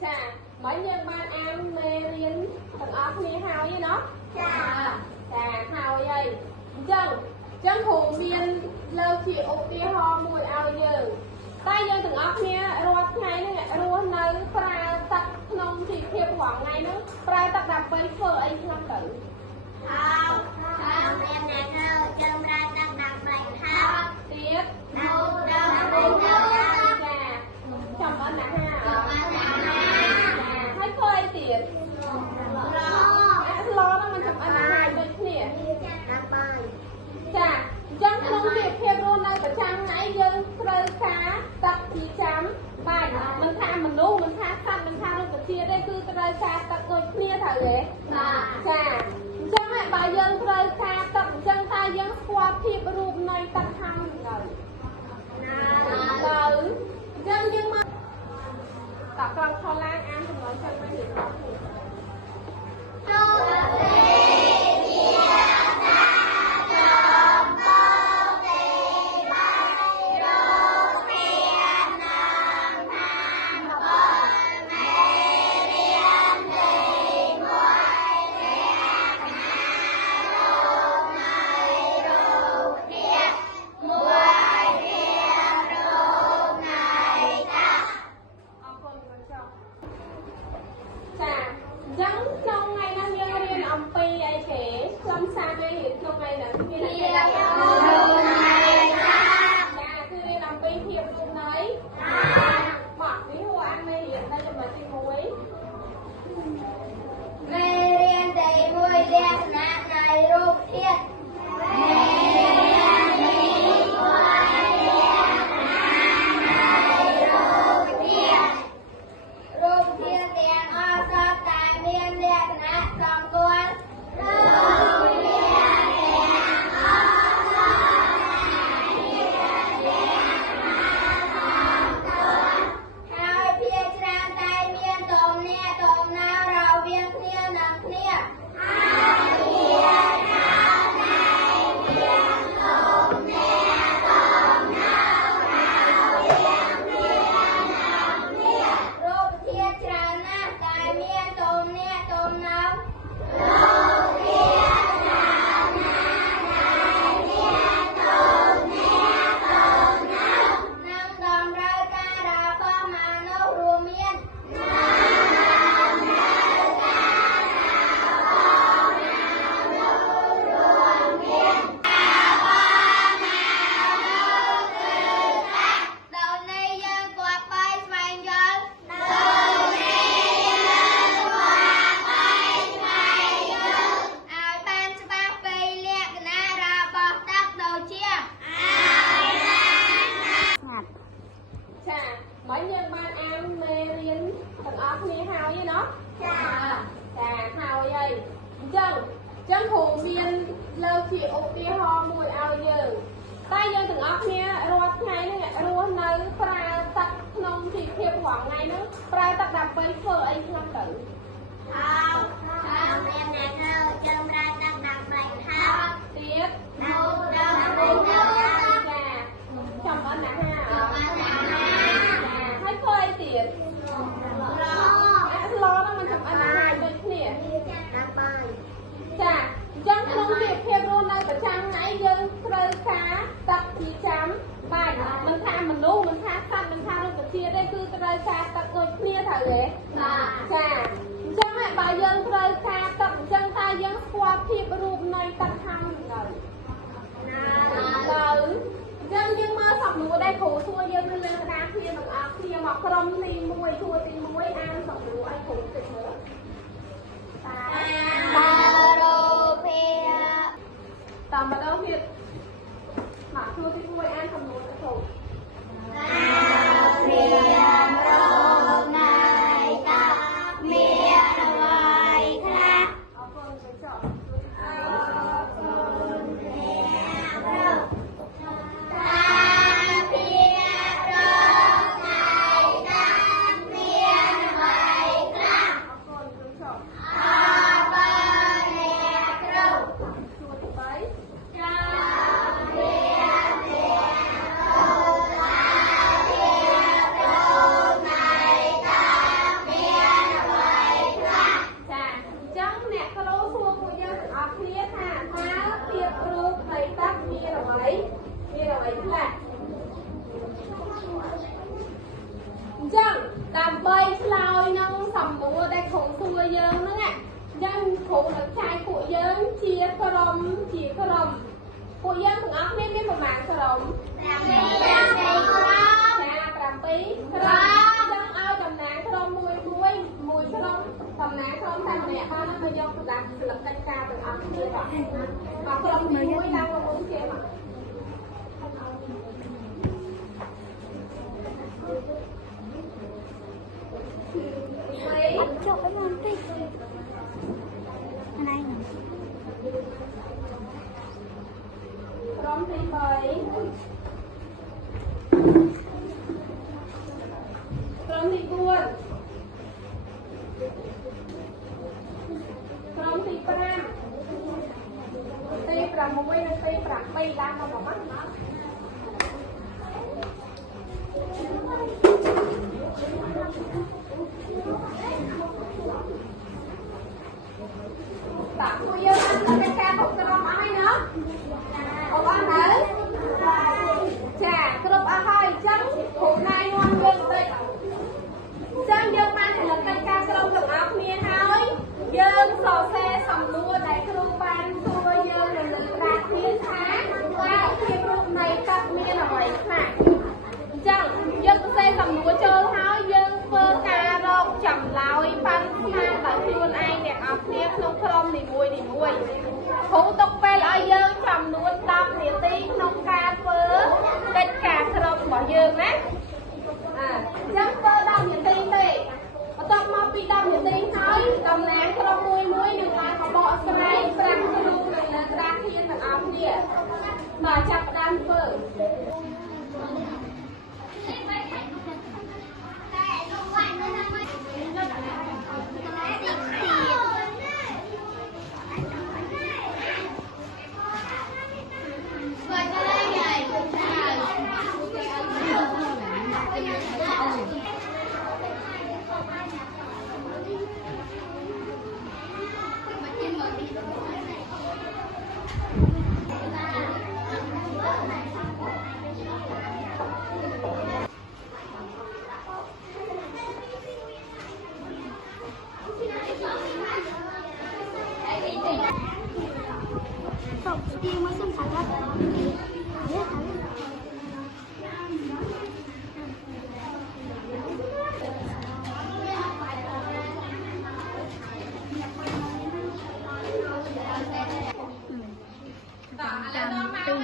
Chà, mấy nhân ban ăn mê riêng thằng ốc như hào như nó. Chà, hào vậy. Chân hù miên lâu chịu đi ho mùi ao dư. Tay dân thằng ốc như ruột ngay nữa, ruột nơi pra tắc nông thì khiếp khoảng ngay nữa. Pra tắc đạp bên phở ấy không tử. Không, em này thơ, chân ra tắc đạp bệnh không. Tiếp. Đâu. Chồng ơn là ha. Hãy khơi tiền. Lo đó mình chồng ơn là ha. Nè. Chà, chẳng không việc thêm luôn đây. Và chẳng nãy dân rơi khá. Tập thì chấm. Bài mình tha mình đu, mình tha xanh, mình tha luôn. Và chia đây cứ rơi khá. Tập rồi kia thở ghế. Chà, chẳng hãy bà dân rơi khá. Tập chẳng ta dân qua phiếp rụp này. Tập hăng ngờ. Dân nhưng mà tập trong thao lan ăn thì nói chân mới hiểu rõ thì trong ngày năm dân riêng ông Pi ai kể trong xa ngay hiện trong ngày là khi là cứ đi làm Pi thiệp luôn đấy mặc cái hồ ăn này hiện đây là cái muối mê riêng đầy mùi đẹp nát này rụp thiệt mấy nhân ban ăn mê riêng thằng ốc như hào như nó. Chà, hào vậy. Chân hù miên lâu chịu đi ho mùi ao dư. Tay dân thằng ốc như ruột ngay nữa, ruột nơi pra tắc nông thì khiếp khoảng ngay nữa. Pra tắc đạp bên phở ấy không tử. Không, em này thơ, chân ra tắc đạp bệnh không. Tiếp. Đâu. Chồng ơn là ha. Hãy khơi tiền. Lo đó mình chồng ơn là ha. Nè. Chà, chẳng không việc thêm luôn đây. Và chẳng nãy dân rơi khá. Tập thì chấm. Bài mình tha mình đu, mình tha xanh, mình tha luôn. Và chia đây cứ rơi khá. Tập rồi kia thở ghế. Chà, chẳng hãy bà dân rơi khá. Tập chẳng ta dân qua phiếp rụp này. Tập hăng ngờ. Dân nhưng mà sọc lúa đây khổ xua dân lên lên ra kia mà không thì mùi thua thì muối ăn sọc lúa anh khổ tuyệt nữa. Tầm vào đâu Việt mà thua thì muối ăn sọc lúa sẽ khổ. ដើម្បីឆ្លើយនឹងសំណួរដែលគ្រូសួរយើងហ្នឹងចឹងគ្រូនឹងចែកពួកយើងជាក្រុមពួកយើងទាំងអស់គ្នាមានប្រមាណក្រុម7ក្រុមចា7ក្រុមចឹងឲ្យតំណាងក្រុមមួយក្រុមតំណាងក្រុមតែម្នាក់បានមកយកប្រដាប់ស្លឹកកិច្ចការទាំងអស់គ្នាបាទក្រុមមួយឡើងមកមុនគេបាទចុះឲ្យបានតិចណៃក្រុមទី3ក្រុមទី4ក្រុមទី5ទី6និងទី7ឡើងមកមកបាទពួកយើងបានធ្វើការគ្រប់ក្រុមអស់ហើយណាគ្រប់អស់ហើយចាគ្រប់អស់ហើយអញ្ចឹងគ្រូណៃនាំយើងបន្តិចអញ្ចឹងយើងបានផលិតកិច្ចការក្រុមទាំងអស់គ្នាហើយយើងសរសេរសំណួរដែលគ្រូបានសួរយើងនៅលើក្រាស់ធានថាតើភាពរូបនៃកັບមានអ្វីខ្លះអញ្ចឹងយើងសរសេរសំណួរចូលហើយយើងធ្វើការរកចម្លើយបញ្ហាដោយខ្លួនឯងអ្នកនរគ្នាក្នុងក្រុមនីមួយគ្រូទុកពេលឲ្យយើងចំនួន10នាទីក្នុងការធ្វើកិច្ចការក្រុមរបស់យើងណាអញ្ចឹងធ្វើ10នាទីទេបន្ទាប់មកពី10នាទីហើយតំណាងក្រុមមួយនឹងបានបកស្រាយ5គ្រូនៅលើក្រាស់ធានទាំងអស់គ្នាបាទចាប់ផ្ដើមធ្វើ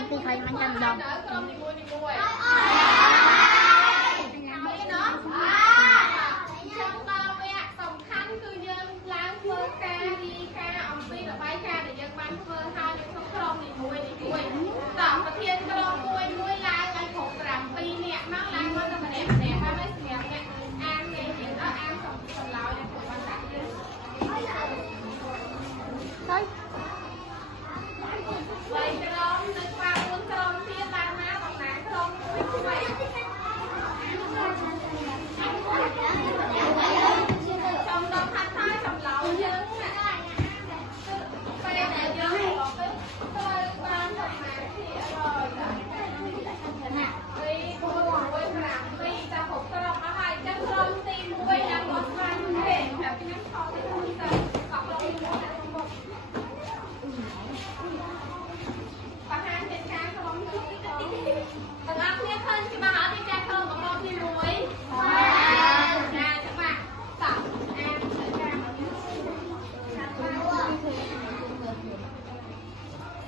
ទីហើយមិនចាំដងក្រុមនីមួយហើយណោះចឹងដល់វគ្គសំខាន់គឺយើងឡើងធ្វើការរាយការណ៍អំពីរបាយការណ៍ដែលយើងបានធ្វើហើយនៅក្នុងក្រុមនីមួយតើប្រធានក្រុមមួយឡើងឲ្យគ្រប់7នាក់មកឡើងមកតែម្នាក់បានហើយសម្រាប់អ្នកអានមេរៀនដល់អានសំឡោយដែលពួកបានដាក់យើងហើយ3ក្រុមនៅក្បាល4ក្រុមទៀតឡើងមកតំណាងក្រុមមួយចំដល់ខាត់ថាចម្លើយយើងពេលដែលយើងบอกទៅត្រូវបានសមាធិឲ្យណាពី4 5 2តែ6ក្រុមអស់ហើយចឹងក្រុមទី1យ៉ាងអត់បានទេប្រាប់ខ្ញុំខលទៅទៅក្រុមទី1ទាំងអស់គ្នាឃើញច្បាស់អត់ទេចាក្រុមរបស់ទី1ចាច្បាស់តោះអានទៅចាមកយើង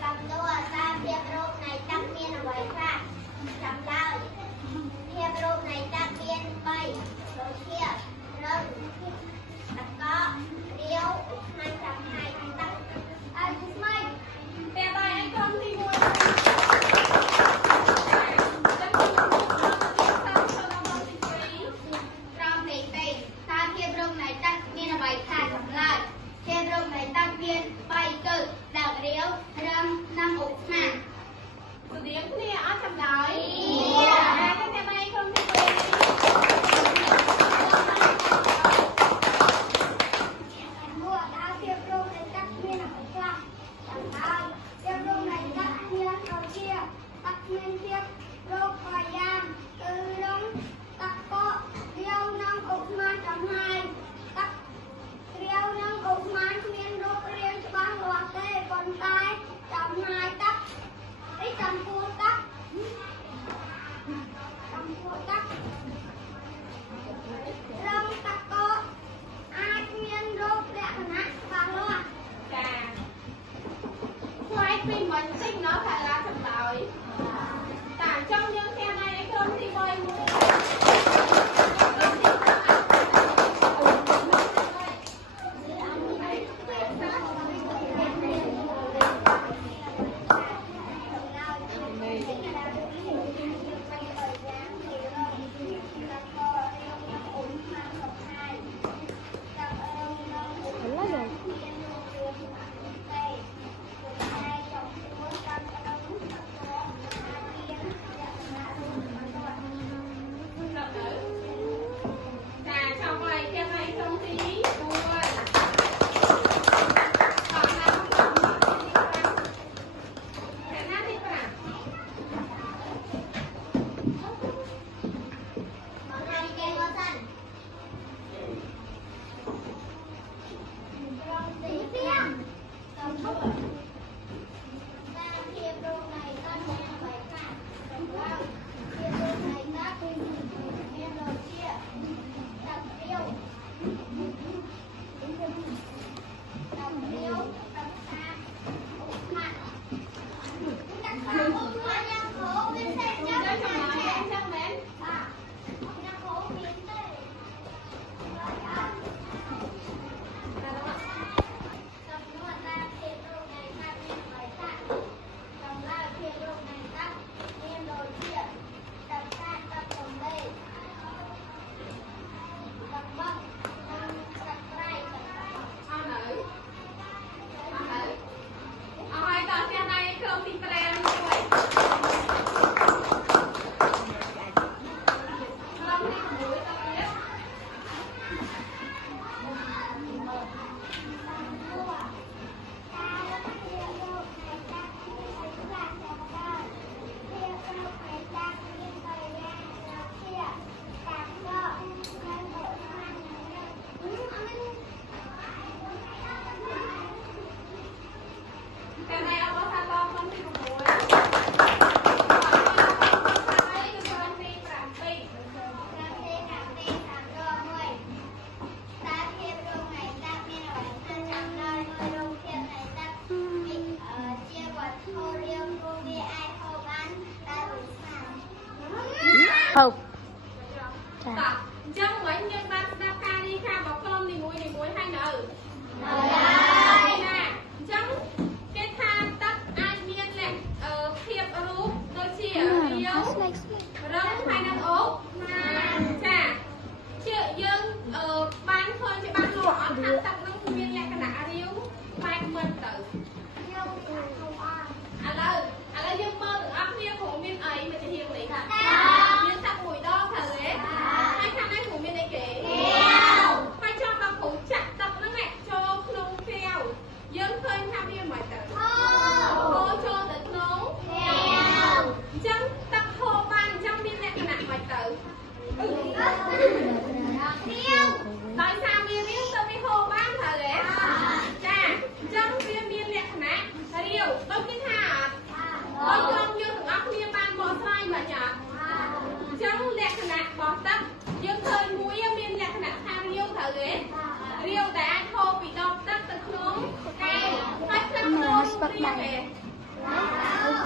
សំដួរតើភាពរូបនៃទឹកមានអ្វីខ្លះចម្លើយភាពរូបនៃទឹកមាន3ដូចជារឹងតករាវហើយចំហាយទឹកអើស្មៃពេលបាយឲ្យក្រុមទី1មានអ្វីខ្លះចម្លើយភាពរូបនៃទឹកមាន3គឺដើមរាវរឹងនិងឧស្ម័នស្តៀងគ្នាអត់ចម្លើយតែបាយក្រុមទី2មួយតើភាពរូបនៃទឹកមានអ្វីខ្លះចម្លើយភាពរូបនៃទឹកមានដូចជាទឹកមានភាពរូបប្រយ៉ាងគឺរឹងទឹកកករាវនិងឧស្ម ហូប តោះអញ្ចឹងវិញយើងបានស្ដាប់ការរីខារបស់ក្រុមនីមួយៗហើយនៅណាអញ្ចឹងគេថាទឹកអាចមានលក្ខភាពរូបដូចជារាវរឹងហើយនឹងអូសចាជាយើងបានឃើញច្បាស់លាស់អត់ថាទឹកនឹងមានលក្ខណៈរាវបែបមិនទៅឥឡូវយើងមើលទាំងអស់គ្នាគ្រូមានអីមកជាហៀងនេះค่ะមានទឹកមួយដងទៅទេហើយខាងនេះគ្រូមានអីគេហើយចង់ដល់គ្រូចាក់ទឹកហ្នឹងចូលក្នុងកែវយើងឃើញថាវាមិនទៅចូលទៅក្នុងកែវអញ្ចឹងទឹកហូរបានអញ្ចឹងមានលក្ខណៈមិនទៅដោយសារវារាវទៅវាហូរបានទៅទេចាអញ្ចឹងវាមានលក្ខណៈរាវដូចគេថាអត់ដោយយើងទាំងអស់គ្នាបានបកស្រាយមកចាអញ្ចឹងលក្ខណៈរបស់ទឹកយើងឃើញមួយមានលក្ខណៈថារាវទៅទេរាវដែលអាចហូរពីដបទឹកទៅក្នុងកែវហើយក្នុងរាវទេ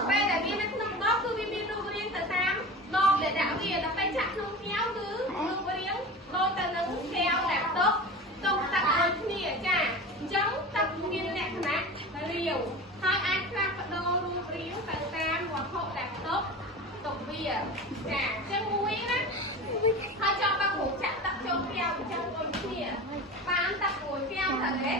ពេលដែលវានៅក្នុងដបគឺវាមានរូបរាងទៅតាមដបដែលដាក់វាដល់ពេលចាក់ក្នុងកែវគឺរូបរាងដូចទៅនឹងកែវដែលទុកទឹកដូចគ្នាចាអញ្ចឹងទឹកមានលក្ខណៈរាវហើយអាចផ្លាស់ប្ដូររូបរាងទៅតាមវត្ថុដែលទុកវាចាអញ្ចឹងមួយណាហើយចង់បើគ្រូចាក់ទឹកចូលកែវអញ្ចឹងដូចគ្នាបានទឹកមួយកែវទៅទេ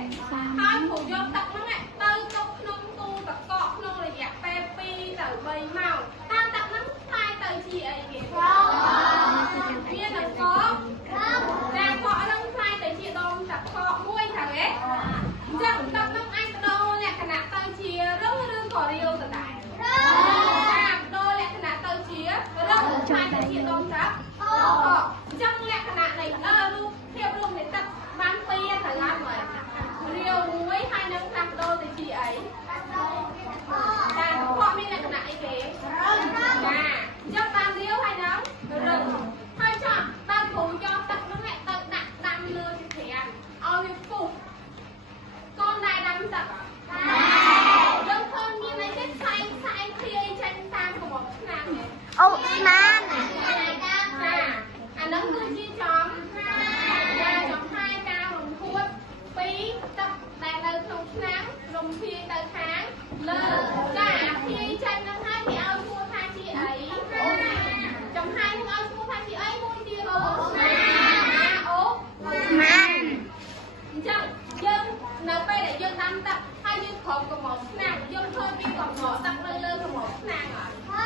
ហើយគ្រូយកទឹកហ្នឹងទៅទុកក្នុងទូទឹកកកក្នុងរយៈពេល2ទៅ3ម៉ោងតើទឹកហ្នឹងខ្លាយទៅជាអីគេវានឹងកកចាកកហ្នឹងខ្លាយទៅជាដុំទឹកកកមួយទៅទេអញ្ចឹងទឹកហ្នឹងអាចបដូរលក្ខណៈទៅជារឹងឬក៏រាវទៅដែរចាបដូរលក្ខណៈទៅជារឹងខ្លាយទៅជាដុំទឹកកកអញ្ចឹងលក្ខណៈនៃរូបភាពរូបនៃទឹកបានពីរទៅឡើងមករាវមួយហើយនឹងផ្លាស់ប្ដូរទៅជាអីចាកកមានលក្ខណៈអីគេចាអញ្ចឹងបានរាវហើយនឹងរឹងហើយចង់បានគ្រូយកទឹកហ្នឹងទៅដាក់ដាំលើជាក្រានឲ្យវាពុះកូនដែរដាំទឹកយើងឃើញមានអីគេផ្សែងព្រាយចេញតាមក្របឆ្នាំ អូស្មានចាអាហ្នឹងគឺជាចំចំហាយការរំពួតពីទឹកដែលនៅក្នុងឆ្នាំរំភាយទៅខាងលើចាអាភាយចេញហ្នឹងហើយគេឲ្យឈ្មោះថាជាអីចំហាយហ្នឹងឲ្យឈ្មោះថាជាអីមួយទៀតអូស្មានអញ្ចឹងយើងនៅពេលដែលយើងដាំទឹកហើយយើងក្រោមកំងឆ្នាំយើងឃើញពីកំងទឹកនៅលើកំងឆ្នាំអត់ចា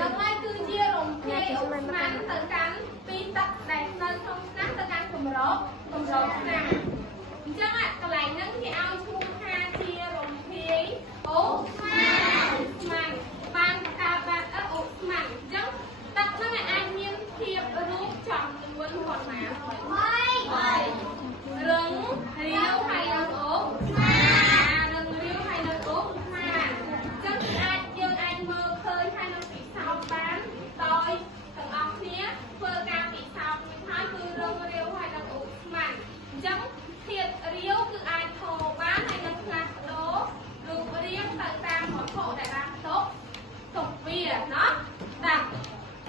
ដល់ហើយគឺជារំភាយអូស្មានទៅកាន់ពីទឹកដែលនៅក្នុងឆ្នាំទៅកាន់កម្រោឆ្នាំអញ្ចឹងកន្លែងហ្នឹងគេឲ្យឈ្មោះថាជារំភាយអូស្មានបានកើតបានអូស្មានអញ្ចឹងទឹកហ្នឹងអាចមានភាពរូបចំនួនប៉ុន្មានរឹងរាវហើយនឹងអូស្មានរឹងរាវហើយនឹងអូស្មានអញ្ចឹងយើងអាចមើលឃើញហើយនឹងពិសោធន៍បានដោយទាំងអស់គ្នាធ្វើការពិសោធន៍ហើយគឺរឹងរាវហើយនឹងអូស្មានអញ្ចឹងធាតុរាវគឺអាចថោបានហើយនឹងផ្លាស់ប្ដូររូបរាងទៅតាមវត្ថុដែលបានទុកវាណោះតាម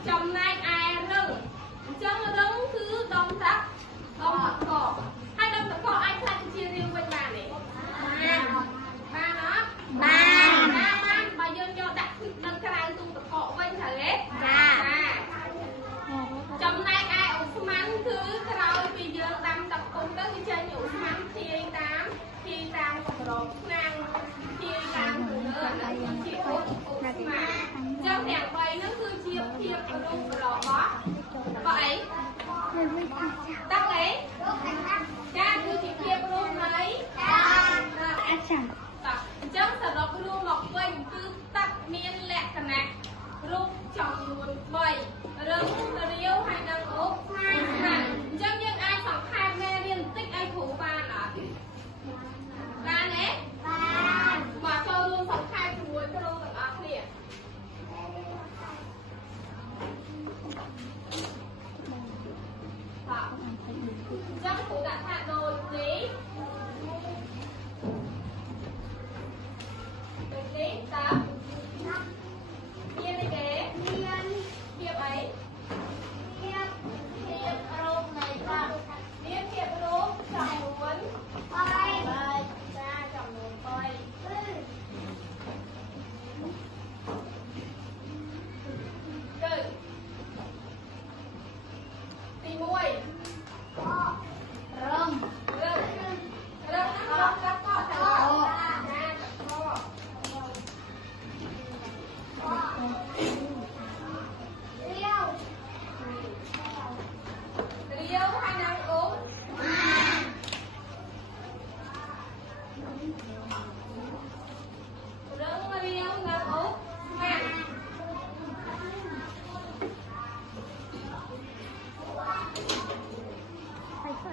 ចំណែកឯរឹងអញ្ចឹងរឹងគឺដុំទឹកកហើយដុំទឹកកអាចផ្លាស់ជារាងវិញបានទេបានអត់បានបើយើងយកដាក់នៅក្រៅទូទឹកកកវិញត្រូវទេចាចំណែកឯអូស្មានគឺក្រោយពីយើងដាំទឹកពុះទៅវាចេញអូស្មានភាយតាមកម្រងឆ្នាំងភាយតាមទៅលើអានេះជាអូស្មានអញ្ចឹងទាំង3ហ្នឹងគឺជាភាពរូបរបស់អីទឹកអីចាគឺជាភាពរូបនៃអញ្ចឹងសរុបរួមមកវិញគឺទឹកមានលក្ខណៈរូបចំនួន3រឹងរាវហើយនិងអូសស្មានអញ្ចឹងយើងអាចសង្ខេបមេរៀនបន្តិចឲ្យគ្រូបានអត់បានទេមកចូលរួមសង្ខេបជាមួយគ្រូទាំងអស់គ្នាចឹងគ្រូដាក់ថាដូចនេះតើមានអីគេភាពអី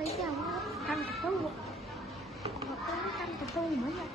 lấy chồng ăn cà tu một cái ăn cà tu mới vậy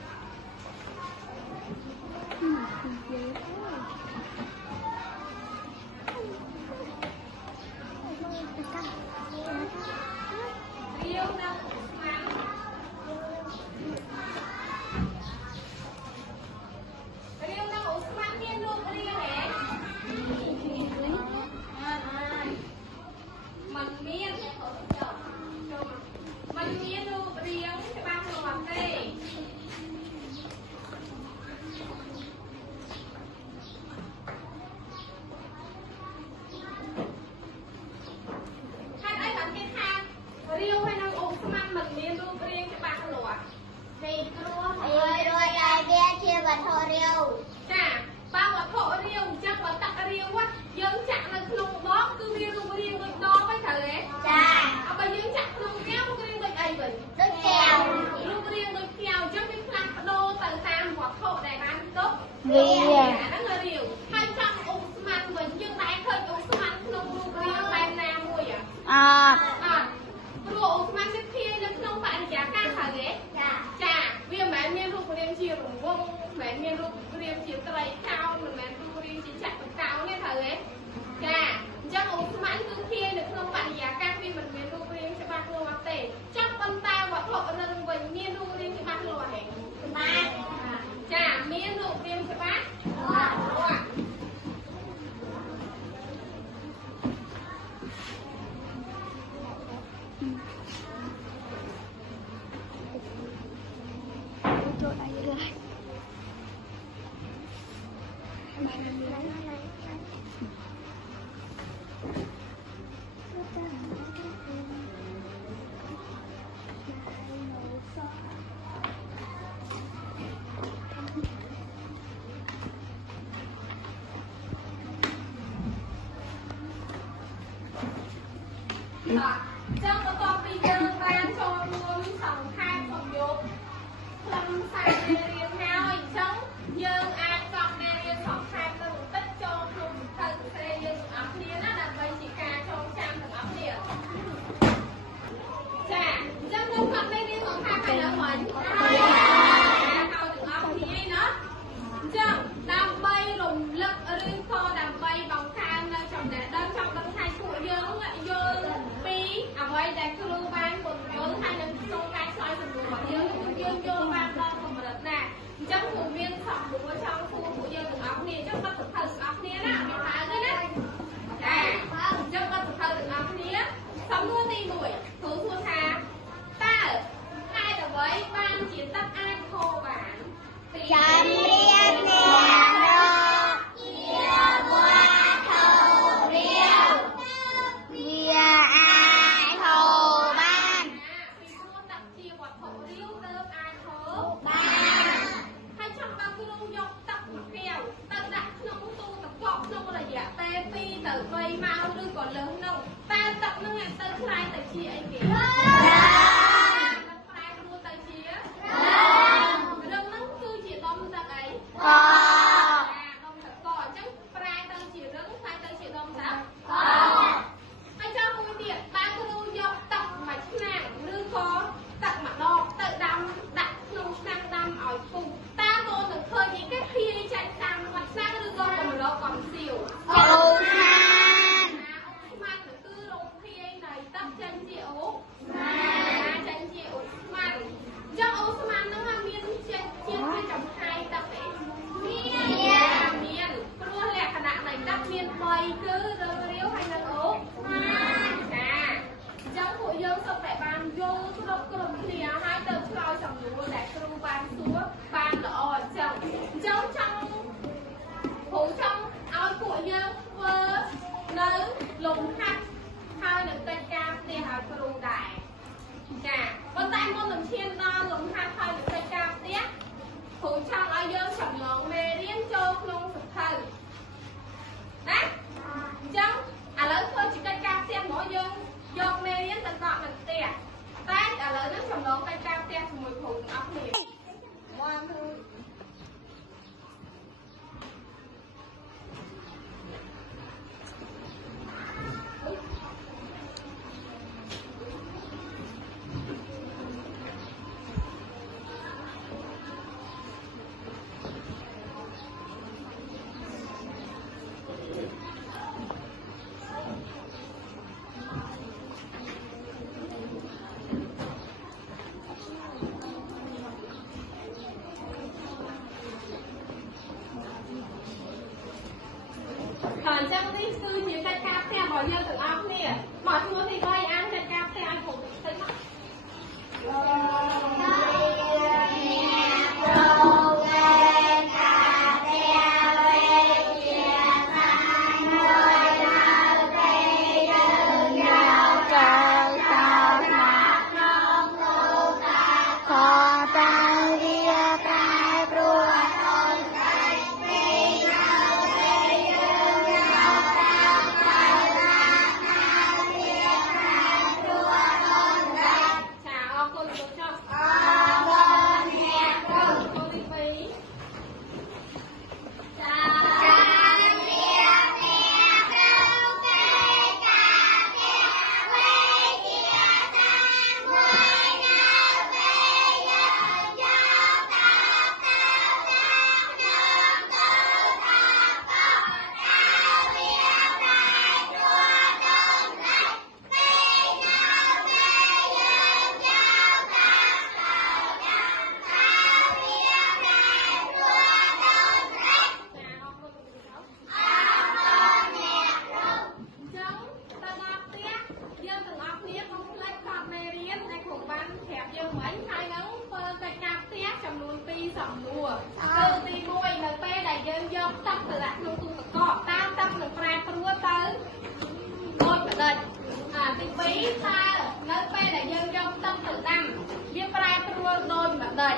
trongបន្ទាប់ពីយើងបានចូលរួមសង្ខេបសំយោគខ្លឹមសារមេរៀនហើយអញ្ចឹងយើងអាចកត់មេរៀនសង្ខេបទៅបន្តិចចូលក្នុងសៀវភៅយើងទាំងអស់គ្នាណាដើម្បីជាការចងចាំទាំងអស់គ្នាចាអញ្ចឹងយើងកត់មេរៀនសង្ខេបហើយនៅមិញហើយទាំងអស់គ្នាណាអញ្ចឹងដើម្បីរំលឹកឬក៏ដើម្បីបង្កើននៅចំណេះដឹងtrongដឹងថាពួកយើងយល់ពីអ្វីដែលគ្រូបានពន្យល់ហើយនឹងក្នុងការឆ្លើយសំណួររបស់យើងយល់បានដល់កម្រិតណាអញ្ចឹងគ្រូមានសំណួរចង់សួរពួកយើងទាំងអស់គ្នាអញ្ចឹងបាត់សភៅទាំងអស់គ្នាណាមានហៅទេណាចាអញ្ចឹងបាត់សភៅទាំងអស់គ្នាសំណួរទី1គ្រូសួរថាតើហេតុអ្វីបានជាទឹកអាចហូរបានចាំរៀននេះ គឺទី1នៅពេលដែលយើងយកទឹកទៅដាក់ក្នុងទូទឹកកកតាមទឹកនឹងប្រែប្រួលទៅដូចបដិចទី2តើនៅពេលដែលយើងយកទឹកទៅដាំវាប្រែប្រួលដូចបដិច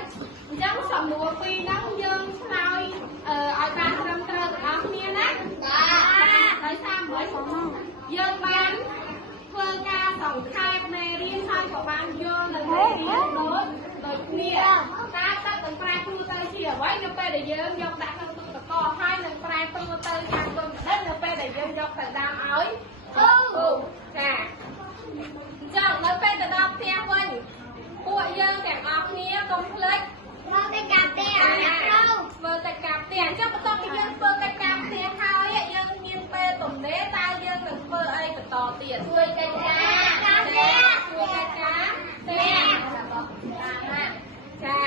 អញ្ចឹងសំណួរពីរហ្នឹងយើងឆ្លើយឲ្យបានត្រឹមត្រូវទាំងអស់គ្នាណាដោយសារមួយយើងបានធ្វើការសង្ខេបមេរៀនហើយក៏បានយល់នៅមេរៀនដូចគ្នាតើទឹកនឹងប្រែប្រួលទៅជាអ្វីនៅពេលដែលយើងយកដាក់ក្នុងទូទឹកកកហើយនឹងប្រែប្រួលទៅយ៉ាងដូចបដិចនៅពេលដែលយើងយកទៅដាំឲ្យចាអញ្ចឹងនៅពេលទៅដល់ផ្ទះវិញពួកយើងទាំងអស់គ្នាកុំភ្លេចធ្វើកិច្ចការផ្ទះធ្វើកិច្ចការផ្ទះអញ្ចឹងបន្ទាប់ពីយើងធ្វើកិច្ចការផ្ទះហើយយើងមានពេលទំនេរតើយើងនឹងធ្វើអីបន្តទៀតជួយកិច្ចការផ្ទះជួយកិច្ចការផ្ទះចា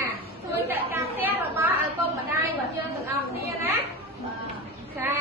ជួយកិច្ចការផ្ទះរបស់ឪពុកម្ដាយរបស់យើងទាំងអស់គ្នាណាចា